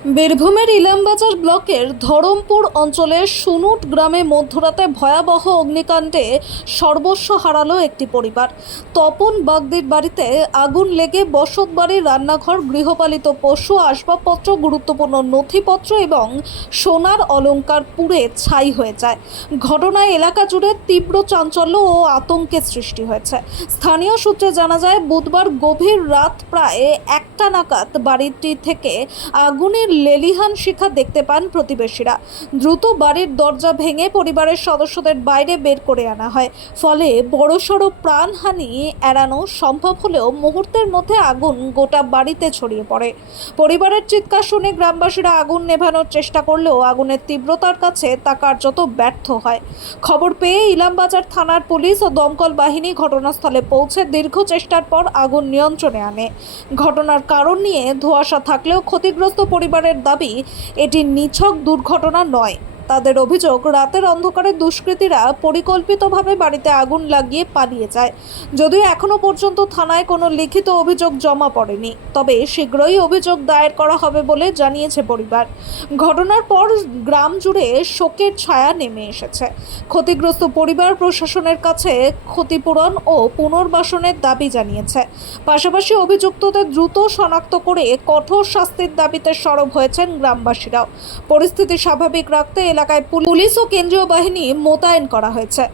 বীরভূমের ইলামবাজার ব্লকের ধরমপুর অঞ্চলের সুনুট গ্রামে মধ্যরাতে ভয়াবহ অগ্নিকাণ্ডে সর্বস্ব হারালো একটি পরিবার। তপন বাগদির বাড়িতে আগুন লেগে বসতবাড়ির রান্নাঘর, গৃহপালিত পশু, আসবাবপত্র, গুরুত্বপূর্ণ নথিপত্র এবং সোনার অলংকার পুড়ে ছাই হয়ে যায়। ঘটনায় এলাকা জুড়ে তীব্র চাঞ্চল্য ও আতঙ্কের সৃষ্টি হয়েছে। স্থানীয় সূত্রে জানা যায়, বুধবার গভীর রাত প্রায় 1টা নাগাদ বাড়িটি থেকে আগুনের লেলিহান শিখা দেখতে পান প্রতিবেশীরা। দ্রুত বাড়ির দরজা ভেঙে পরিবারের সদস্যদের বাইরে বের করে আনা হয়। ফলে বড়সড় প্রাণহানি এড়ানো সম্ভব হলেও মুহূর্তের মধ্যে আগুন গোটা বাড়িতে ছড়িয়ে পড়ে। পরিবারের চিৎকার শুনে গ্রামবাসীরা আগুন নেভানোর চেষ্টা করলেও আগুনের তীব্রতার কাছে তা কার্যত ব্যর্থ হয়। খবর পেয়ে ইলামবাজার থানার পুলিশ ও দমকল বাহিনী ঘটনাস্থলে পৌঁছে দীর্ঘ চেষ্টার পর আগুন নিয়ন্ত্রণে আনে। ঘটনার কারণ নিয়ে ধোঁয়াশা থাকলেও ক্ষতিগ্রস্ত পরিবারের দাবি, এটি নিছক দুর্ঘটনা নয়। তাদের অভিযোগ, রাতের অন্ধকারে দুষ্কৃতীরা পরিকল্পিতভাবে বাড়িতে আগুন লাগিয়ে পালিয়ে যায়। যদিও এখনো পর্যন্ত থানায় কোনো লিখিত অভিযোগ জমা পড়েনি, তবে শীঘ্রই অভিযোগ দায়ের করা হবে বলে জানিয়েছে পরিবার। ঘটনার পর গ্রাম জুড়ে শোকের ছায়া নেমে এসেছে। ক্ষতিগ্রস্ত পরিবার প্রশাসনের কাছে ক্ষতিপূরণ ও পুনর্বাসনের দাবি জানিয়েছে। পাশাপাশি অভিযুক্তদের দ্রুত শনাক্ত করে কঠোর শাস্তির দাবিতে সরব হয়েছেন গ্রামবাসীরাও। পরিস্থিতি স্বাভাবিক রাখতে এলাকায় পুলিশ ও কেন্দ্রীয় বাহিনী মোতায়েন করা হয়েছে।